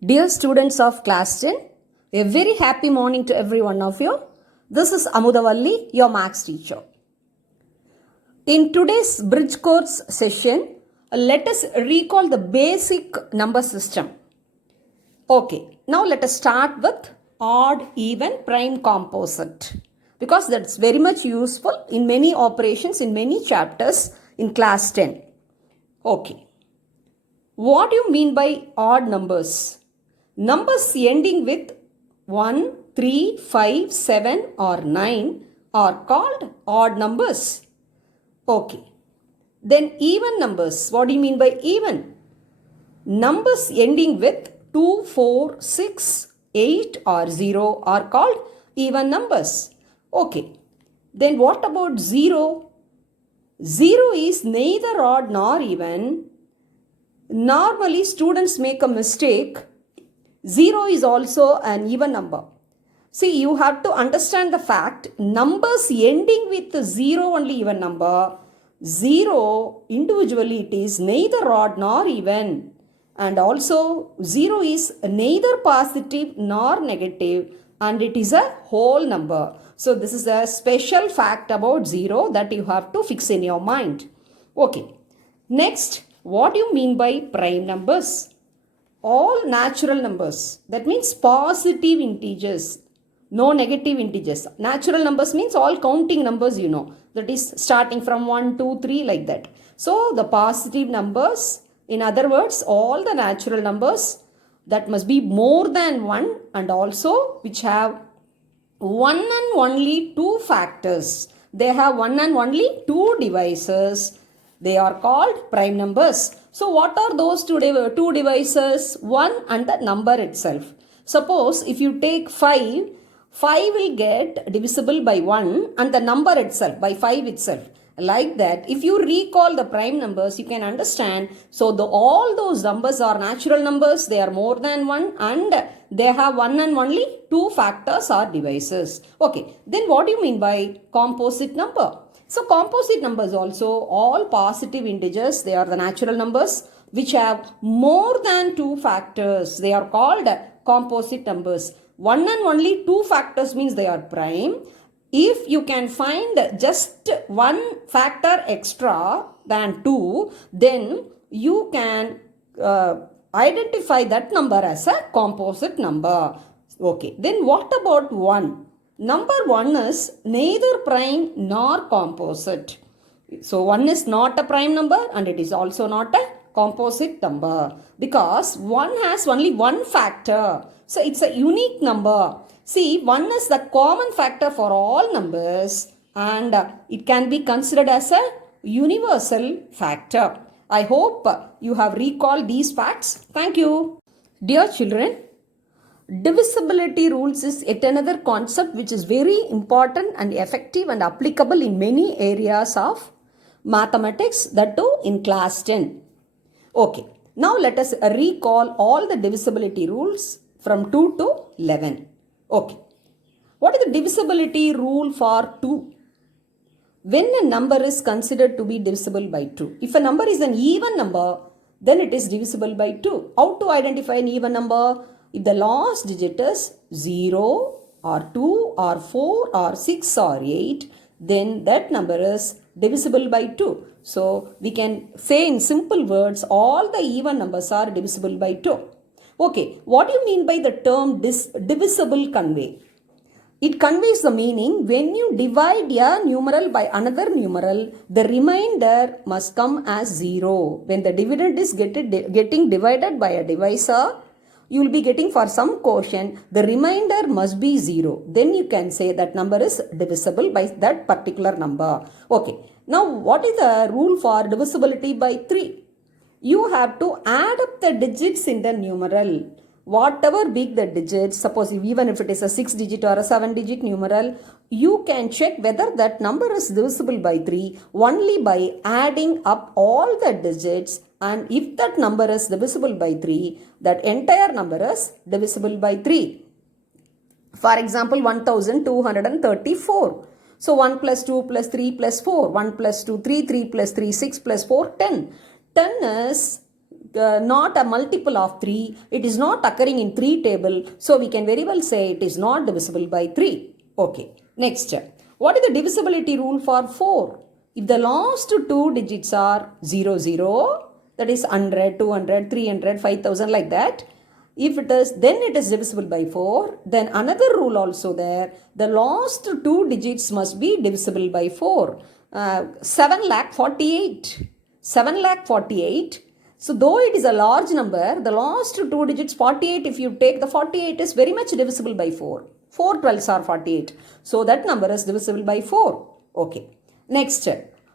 Dear students of class 10, a very happy morning to every one of you. This is Amudavalli, your maths teacher. In today's bridge course session, let us recall the basic number system. Okay, now let us start with odd, even, prime, composite, because that's very much useful in many operations in many chapters in class 10. Okay, what do you mean by odd numbers? Numbers ending with 1, 3, 5, 7 or 9 are called odd numbers. Okay. Then even numbers. What do you mean by even? Numbers ending with 2, 4, 6, 8 or 0 are called even numbers. Okay. Then what about 0? 0 is neither odd nor even. Normally students make a mistake. 0 is also an even number. See, you have to understand the fact, numbers ending with 0 only even number. 0 individually it is neither odd nor even. And also 0 is neither positive nor negative and it is a whole number. So this is a special fact about 0 that you have to fix in your mind. Okay. Next, what do you mean by prime numbers? All natural numbers, that means positive integers, no negative integers. Natural numbers means all counting numbers, you know, that is starting from 1, 2, 3 like that. So the positive numbers, in other words, all the natural numbers that must be more than 1 and also which have one and only 2 factors. They have one and only 2 divisors. They are called prime numbers. So what are those two divisors? 1 and the number itself. Suppose if you take 5, 5 will get divisible by 1 and the number itself by 5 itself. Like that, if you recall the prime numbers, you can understand. So all those numbers are natural numbers. They are more than 1 and they have one and only 2 factors or divisors. Okay, then what do you mean by composite number? So composite numbers also all positive integers. They are the natural numbers which have more than 2 factors. They are called composite numbers. One and only 2 factors means they are prime. If you can find just one factor extra than 2, then you can identify that number as a composite number. Okay, then what about 1? Number 1 is neither prime nor composite. So 1 is not a prime number and it is also not a composite number because 1 has only one factor. So it's a unique number. See, 1 is the common factor for all numbers and it can be considered as a universal factor. I hope you have recalled these facts. Thank you. Dear children, divisibility rules is yet another concept which is very important and effective and applicable in many areas of mathematics, that too in class 10. Okay, now let us recall all the divisibility rules from 2 to 11. Okay, what is the divisibility rule for 2? When a number is considered to be divisible by 2, if a number is an even number, then it is divisible by 2. How to identify an even number? If the last digit is 0 or 2 or 4 or 6 or 8, then that number is divisible by 2. So we can say in simple words, all the even numbers are divisible by 2. Okay, what do you mean by the term divisible convey? It conveys the meaning when you divide a numeral by another numeral, the remainder must come as 0. When the dividend is getting divided by a divisor, you will be getting for some quotient, the remainder must be 0. Then you can say that number is divisible by that particular number. Okay, now what is the rule for divisibility by 3? You have to add up the digits in the numeral. Whatever big the digits, suppose even if it is a 6-digit or a 7-digit numeral, you can check whether that number is divisible by 3 only by adding up all the digits, and if that number is divisible by 3, that entire number is divisible by 3. For example, 1234. So 1 plus 2 plus 3 plus 4, 1 plus 2, 3, 3 plus 3, 6 plus 4, 10. 10 is not a multiple of 3. It is not occurring in 3 table. So we can very well say it is not divisible by 3. Okay. Next. What is the divisibility rule for 4? If the last 2 digits are 0, 0, that is 100, 200, 300, 5000 like that. If it is, then it is divisible by 4. Then another rule also there. The last 2 digits must be divisible by 4. 7,48. 7,48. So though it is a large number, the last 2 digits 48, if you take the 48 is very much divisible by 4. 4 12s are 48. So that number is divisible by 4. Okay. Next.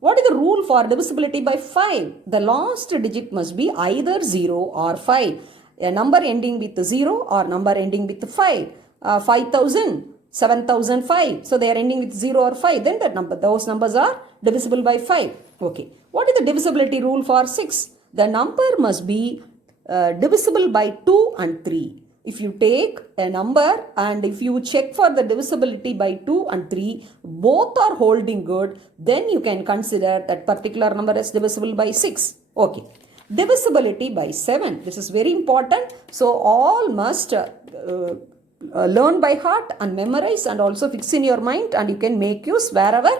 What is the rule for divisibility by 5? The last digit must be either 0 or 5. A number ending with 0 or number ending with 5. 5,000, 7,005. So they are ending with 0 or 5. Then that number, those numbers are divisible by 5. Okay. What is the divisibility rule for 6? The number must be divisible by 2 and 3. If you take a number and if you check for the divisibility by 2 and 3, both are holding good, then you can consider that particular number is divisible by 6. Okay. Divisibility by 7. This is very important. So all must learn by heart and memorize and also fix in your mind, and you can make use wherever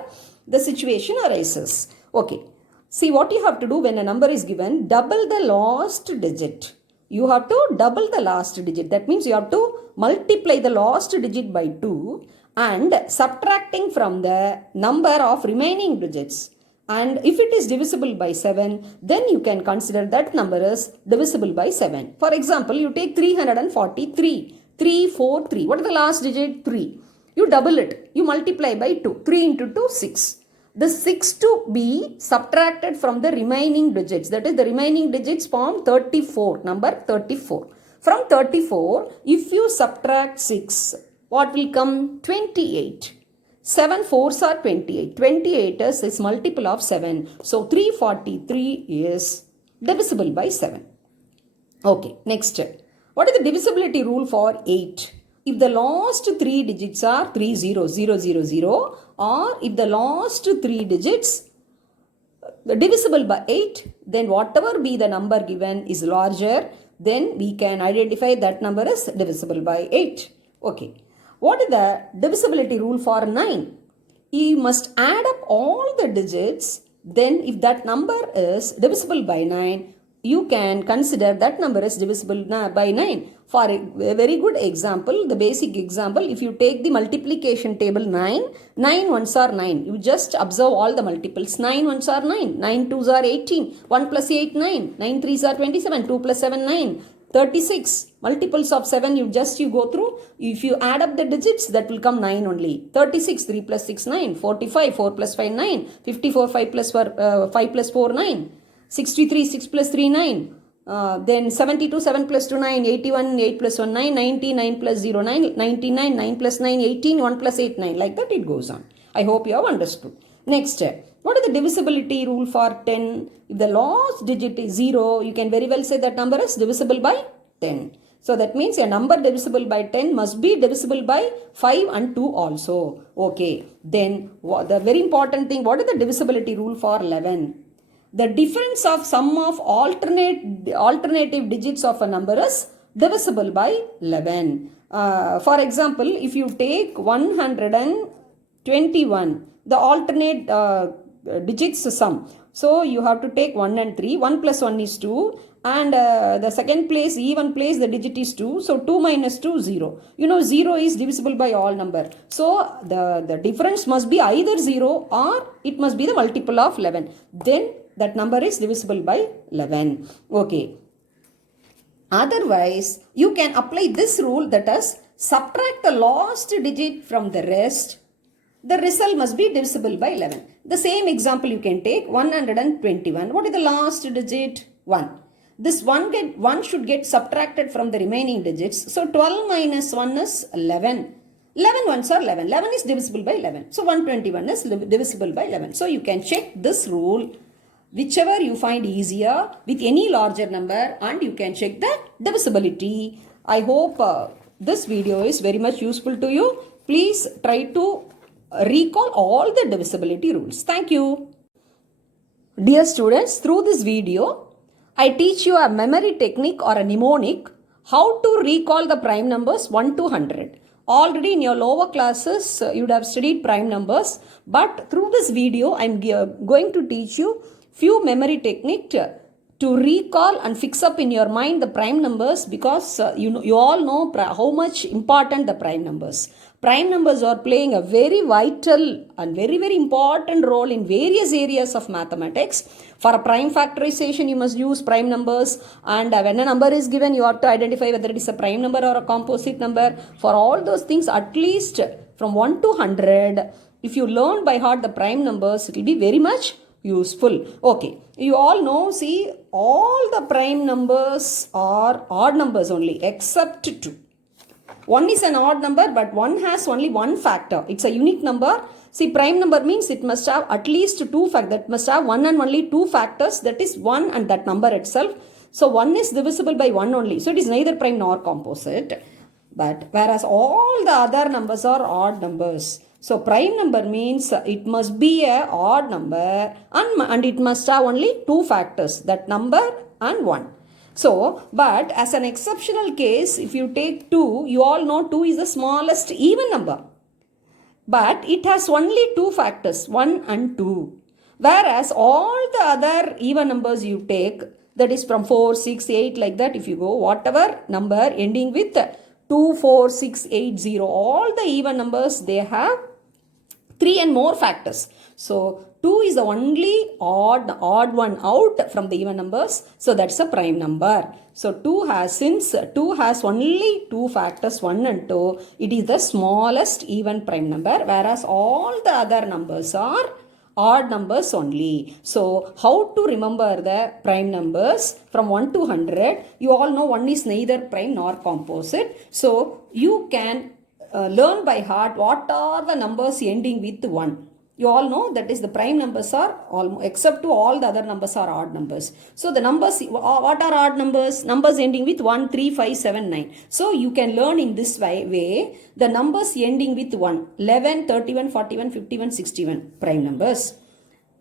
the situation arises. Okay. See what you have to do when a number is given, double the last digit. You have to double the last digit. That means you have to multiply the last digit by 2 and subtracting from the number of remaining digits. And if it is divisible by 7, then you can consider that number is divisible by 7. For example, you take 343. 343. What is the last digit? 3. You double it. You multiply by 2. 3 into 2, 6. The 6 to be subtracted from the remaining digits. That is, the remaining digits form 34. Number 34. From 34, if you subtract 6, what will come? 28. 7 4s are 28. 28 is multiple of 7. So 343 is divisible by 7. Okay, next. What is the divisibility rule for 8? If the last 3 digits are 30000 or if the last 3 digits divisible by 8, then whatever be the number given is larger, then we can identify that number is divisible by 8. Okay. What is the divisibility rule for 9? You must add up all the digits. Then if that number is divisible by 9, you can consider that number is divisible by 9. For a very good example, the basic example, if you take the multiplication table 9 ones are 9. You just observe all the multiples. 9 ones are 9. 9 twos are 18. 1 plus 8, 9. 9 threes are 27. 2 plus 7, 9. 36. Multiples of 7 you go through. If you add up the digits, that will come 9 only. 36. 3 plus 6, 9. 45. 4 plus 5, 9. 54. 5 plus 4, 9. 63, 6 plus 3, 9. Then 72, 7 plus 2, 9. 81, 8 plus 1, 9. 90, 9 plus 0, 9. 99, 9 plus 9, 18. 1 plus 8, 9. Like that it goes on. I hope you have understood. Next, what is the divisibility rule for 10? If the last digit is 0, you can very well say that number is divisible by 10. So that means a number divisible by 10 must be divisible by 5 and 2 also. Okay. Then the very important thing, what is the divisibility rule for 11? The difference of sum of alternative digits of a number is divisible by 11. For example, if you take 121, the alternate digits sum. So you have to take 1 and 3. 1 plus 1 is 2. And the second place, even place, the digit is 2. So 2 minus 2, 0. You know 0 is divisible by all number. So the difference must be either 0 or it must be the multiple of 11. Then that number is divisible by 11. Okay. Otherwise, you can apply this rule, that is, subtract the last digit from the rest. The result must be divisible by 11. The same example you can take 121. What is the last digit? 1. This 1 should get subtracted from the remaining digits. So 12 minus 1 is 11. 11 ones are 11. 11 is divisible by 11. So 121 is divisible by 11. So you can check this rule, whichever you find easier, with any larger number, and you can check the divisibility. I hope this video is very much useful to you. Please try to recall all the divisibility rules. Thank you. Dear students, through this video, I teach you a memory technique or a mnemonic how to recall the prime numbers 1 to 100. Already in your lower classes, you would have studied prime numbers, but through this video, I am going to teach you few memory technique to recall and fix up in your mind the prime numbers, because you all know how much important the prime numbers. Prime numbers are playing a very vital and very important role in various areas of mathematics. For a prime factorization, you must use prime numbers, and when a number is given, you have to identify whether it is a prime number or a composite number. For all those things, at least from 1 to 100, if you learn by heart the prime numbers, it will be very much useful. Okay, you all know, see, all the prime numbers are odd numbers only except 2. 1 is an odd number, but 1 has only one factor. It's a unique number. See, prime number means it must have at least 2 factors. That must have 1 and only 2 factors. That is 1 and that number itself. So 1 is divisible by 1 only. So it is neither prime nor composite. But whereas all the other numbers are odd numbers. So prime number means it must be a odd number and it must have only 2 factors. That number and 1. So, but as an exceptional case, if you take 2, you all know 2 is the smallest even number. But it has only 2 factors, 1 and 2. Whereas all the other even numbers you take, that is from 4, 6, 8, like that, if you go, whatever number ending with 2, 4, 6, 8, 0, all the even numbers, they have 3 and more factors. So 2 is the only odd one out from the even numbers. So that's a prime number. So since 2 has only 2 factors, 1 and 2, it is the smallest even prime number, whereas all the other numbers are odd numbers only. So how to remember the prime numbers from 1 to 100? You all know 1 is neither prime nor composite. So you can learn by heart what are the numbers ending with 1. You all know that is the prime numbers are except to all the other numbers are odd numbers. So the numbers, what are odd numbers? Numbers ending with 1, 3, 5, 7, 9. So you can learn in this way the numbers ending with 1, 11, 31, 41, 51, 61 prime numbers.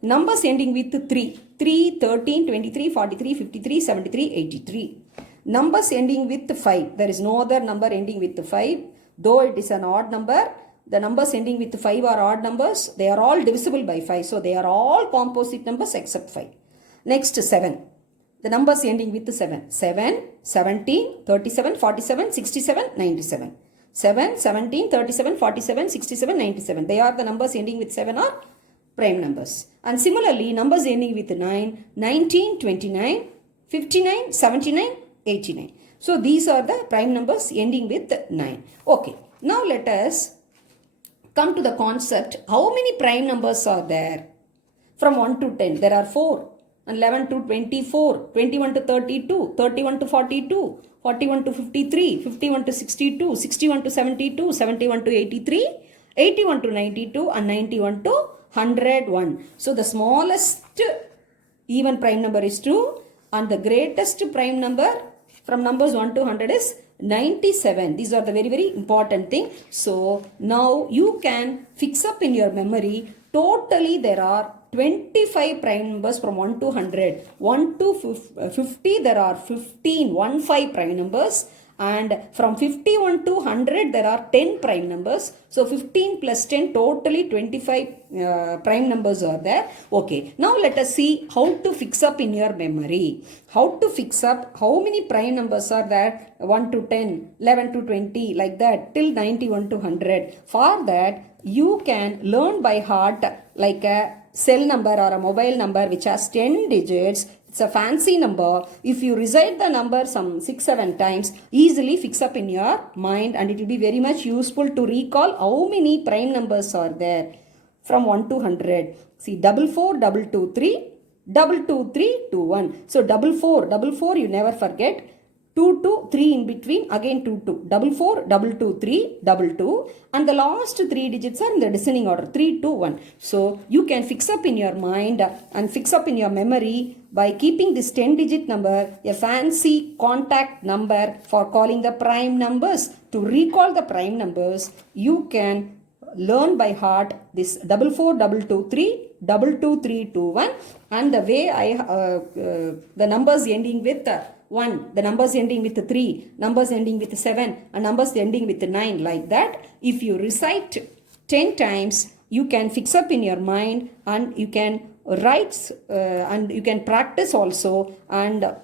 Numbers ending with 3, 3, 13, 23, 43, 53, 73, 83. Numbers ending with 5. There is no other number ending with 5. Though it is an odd number, the numbers ending with 5 are odd numbers. They are all divisible by 5. So they are all composite numbers except 5. Next, 7. The numbers ending with 7. 7, 17, 37, 47, 67, 97. 7, 17, 37, 47, 67, 97. They are the numbers ending with 7 are prime numbers. And similarly, numbers ending with 9, 19, 29, 59, 79, 89. So these are the prime numbers ending with 9. Okay. Now let us come to the concept, how many prime numbers are there? From 1 to 10, there are 4. 11 to 24, 21 to 32, 31 to 42, 41 to 53, 51 to 62, 61 to 72, 71 to 83, 81 to 92 and 91 to 101. So the smallest even prime number is 2 and the greatest prime number from numbers 1 to 100 is 97. These are the very important thing. So now you can fix up in your memory. Totally there are 25 prime numbers from 1 to 100. 1 to 50 there are 15 prime numbers. And from 51 to 100 there are 10 prime numbers. So 15 plus 10 totally 25 prime numbers are there. Okay, now let us see how to fix up in your memory. How to fix up, how many prime numbers are there? 1 to 10, 11 to 20, like that till 91 to 100. For that you can learn by heart like a cell number or a mobile number which has 10 digits. It's a fancy number. If you recite the number some 6-7 times, easily fix up in your mind and it will be very much useful to recall how many prime numbers are there from 1 to 100. See, 44, 223, 223, 21. So 44 you never forget. 2, 2, 3 in between, again 2, 2. 44, 223, 22. And the last 3 digits are in the descending order, 3, 2, 1. So you can fix up in your mind and fix up in your memory by keeping this 10-digit number a fancy contact number for calling the prime numbers. To recall the prime numbers, you can learn by heart this 44223, 22321, and the way the numbers ending with 1, the numbers ending with 3, numbers ending with 7, and numbers ending with 9, like that. If you recite 10 times, you can fix up in your mind, and you can write and you can practice also, and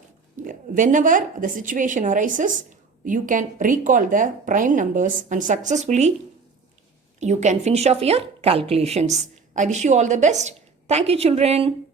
whenever the situation arises, you can recall the prime numbers and successfully you can finish off your calculations. I wish you all the best. Thank you, children.